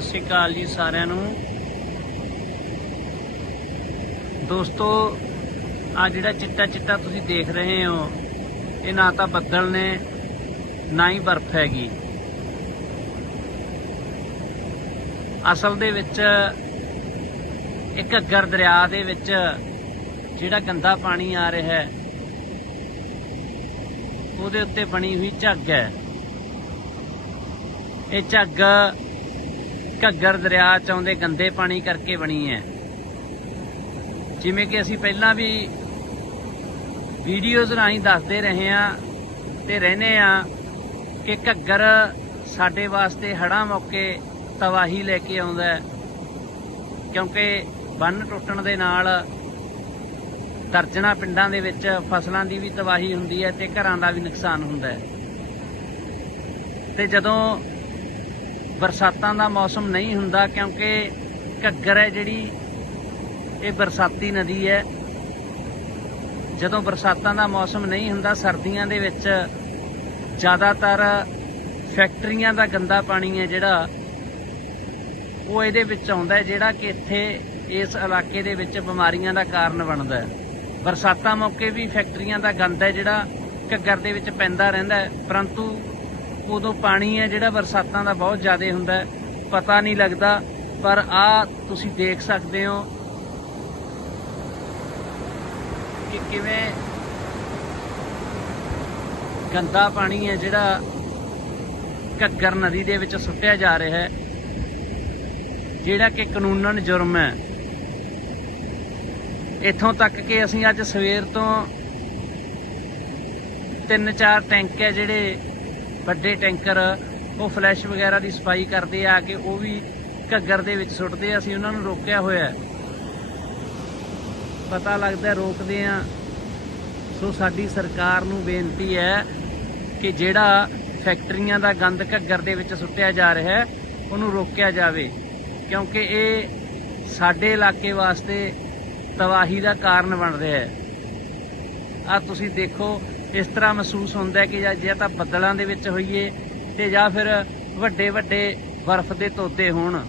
ਸਤਿ ਸ਼੍ਰੀ ਅਕਾਲ ਜੀ ਸਾਰਿਆਂ ਨੂੰ। ਦੋਸਤੋ ਆ ਜਿਹੜਾ ਚਿੱਟਾ ਚਿੱਟਾ ਤੁਸੀਂ ਦੇਖ ਰਹੇ ਹੋ, ਇਹ ਨਾ ਤਾਂ ਬੱਦਲ ਨੇ, ਨਾ ਹੀ ਬਰਫ਼ ਹੈਗੀ। ਅਸਲ ਦੇ ਵਿੱਚ, ਇੱਕ ਘੱਗਰ ਦਰਿਆ ਦੇ ਵਿੱਚ ਜਿਹੜਾ ਗੰਦਾ ਪਾਣੀ ਆ ਰਿਹਾ ਹੈ, ਉਹਦੇ ਉੱਤੇ ਬਣੀ ਹੋਈ ਝੱਗ ਹੈ। ਇਹ ਝੱਗ ਘੱਗਰ ਦਰਿਆ ਚ ਆਉਂਦੇ ਗੰਦੇ ਪਾਣੀ ਕਰਕੇ ਬਣੀ ਹੈ। ਜਿਵੇਂ ਕਿ ਅਸੀਂ ਪਹਿਲਾਂ ਵੀ ਵੀਡੀਓਜ਼ ਰਾਹੀਂ ਦੱਸਦੇ ਰਹੇ ਹਾਂ ਤੇ ਰਹਨੇ ਆ ਕਿ ਘੱਗਰ ਸਾਡੇ ਵਾਸਤੇ ਹੜ੍ਹਾਂ ਮੌਕੇ ਤਬਾਹੀ ਲੈ ਕੇ ਆਉਂਦਾ ਹੈ, ਕਿਉਂਕਿ ਬੰਨ ਟੁੱਟਣ ਦੇ ਨਾਲ ਦਰਜਨਾ ਪਿੰਡਾਂ ਦੇ ਵਿੱਚ ਫਸਲਾਂ ਦੀ ਵੀ ਤਬਾਹੀ ਹੁੰਦੀ ਹੈ ਤੇ ਘਰਾਂ ਦਾ ਵੀ ਨੁਕਸਾਨ ਹੁੰਦਾ ਹੈ। ਤੇ ਜਦੋਂ ਬਰਸਾਤਾਂ ਦਾ ਮੌਸਮ ਨਹੀਂ ਹੁੰਦਾ ਕਿਉਂਕਿ ਘੱਗਰ ਹੈ ਜਿਹੜੀ, ਇਹ ਬਰਸਾਤੀ ਨਦੀ ਹੈ। ਜਦੋਂ ਬਰਸਾਤਾਂ ਦਾ ਮੌਸਮ ਨਹੀਂ ਹੁੰਦਾ, ਸਰਦੀਆਂ ਦੇ ਵਿੱਚ ਜ਼ਿਆਦਾਤਰ ਫੈਕਟਰੀਆਂ ਦਾ ਗੰਦਾ ਪਾਣੀ ਹੈ ਜਿਹੜਾ, ਉਹ ਇਹਦੇ ਵਿੱਚ ਆਉਂਦਾ ਜਿਹੜਾ ਕਿ ਇੱਥੇ ਇਸ ਇਲਾਕੇ ਦੇ ਵਿੱਚ ਬਿਮਾਰੀਆਂ ਦਾ ਕਾਰਨ ਬਣਦਾ ਬਰਸਾਤਾਂ ਮੌਕੇ ਵੀ ਫੈਕਟਰੀਆਂ ਦਾ ਗੰਦ ਹੈ ਜਿਹੜਾ ਘੱਗਰ ਦੇ ਵਿੱਚ ਪੈਂਦਾ ਰਹਿੰਦਾ ਪਰੰਤੂ ਉਦੋਂ ਪਾਣੀ ਹੈ ਜਿਹੜਾ ਬਰਸਾਤਾਂ ਦਾ ਬਹੁਤ ਜ਼ਿਆਦਾ ਹੁੰਦਾ ਪਤਾ ਨਹੀਂ ਲੱਗਦਾ, ਪਰ ਆ ਤੁਸੀਂ ਦੇਖ ਸਕਦੇ ਹੋ ਕਿ ਕਿਵੇਂ ਗੰਦਾ ਪਾਣੀ ਹੈ ਜਿਹੜਾ ਘੱਗਰ ਨਦੀ ਦੇ ਵਿੱਚ ਸੁੱਟਿਆ ਜਾ ਰਿਹਾ ਹੈ, ਜਿਹੜਾ ਕਿ ਕਾਨੂੰਨਨ ਜੁਰਮ ਹੈ। ਇੱਥੋਂ ਤੱਕ ਕਿ ਅਸੀਂ ਅੱਜ ਸਵੇਰ ਤੋਂ ਤਿੰਨ ਚਾਰ ਟੈਂਕ ਹੈ ਜਿਹੜੇ ਵੱਡੇ ਟੈਂਕਰ, ਉਹ ਫਲੈਸ਼ ਵਗੈਰਾ ਦੀ ਸਫ਼ਾਈ ਕਰਦੇ ਆ ਕਿ ਉਹ ਵੀ ਘੱਗਰ ਦੇ ਵਿੱਚ ਸੁੱਟਦੇ ਅਸੀਂ ਉਹਨਾਂ ਨੂੰ ਰੋਕਿਆ ਹੋਇਆ ਪਤਾ ਲੱਗਦਾ ਰੋਕਦੇ ਆ। ਸੋ ਸਾਡੀ ਸਰਕਾਰ ਨੂੰ ਬੇਨਤੀ ਹੈ ਕਿ ਜਿਹੜਾ ਫੈਕਟਰੀਆਂ ਦਾ ਗੰਦ ਘੱਗਰ ਦੇ ਵਿੱਚ ਸੁੱਟਿਆ ਜਾ ਰਿਹਾ ਹੈ, ਉਹਨੂੰ ਰੋਕਿਆ ਜਾਵੇ। ਕਿਉਂਕਿ ਇਹ ਸਾਡੇ ਇਲਾਕੇ ਵਾਸਤੇ ਤਬਾਹੀ ਦਾ ਕਾਰਨ ਬਣ ਰਿਹਾ ਹੈ। ਆ ਤੁਸੀਂ ਦੇਖੋ ਇਸ ਤਰ੍ਹਾਂ ਮਹਿਸੂਸ ਹੁੰਦਾ ਕਿ ਜਾਂ- ਜੇ ਤਾਂ ਬੱਦਲਾਂ ਦੇ ਵਿੱਚ ਹੋਈਏ ਤੇ ਜਾਂ ਫਿਰ ਵੱਡੇ ਵੱਡੇ ਬਰਫ਼ ਦੇ ਤੋਦੇ ਹੋਣ।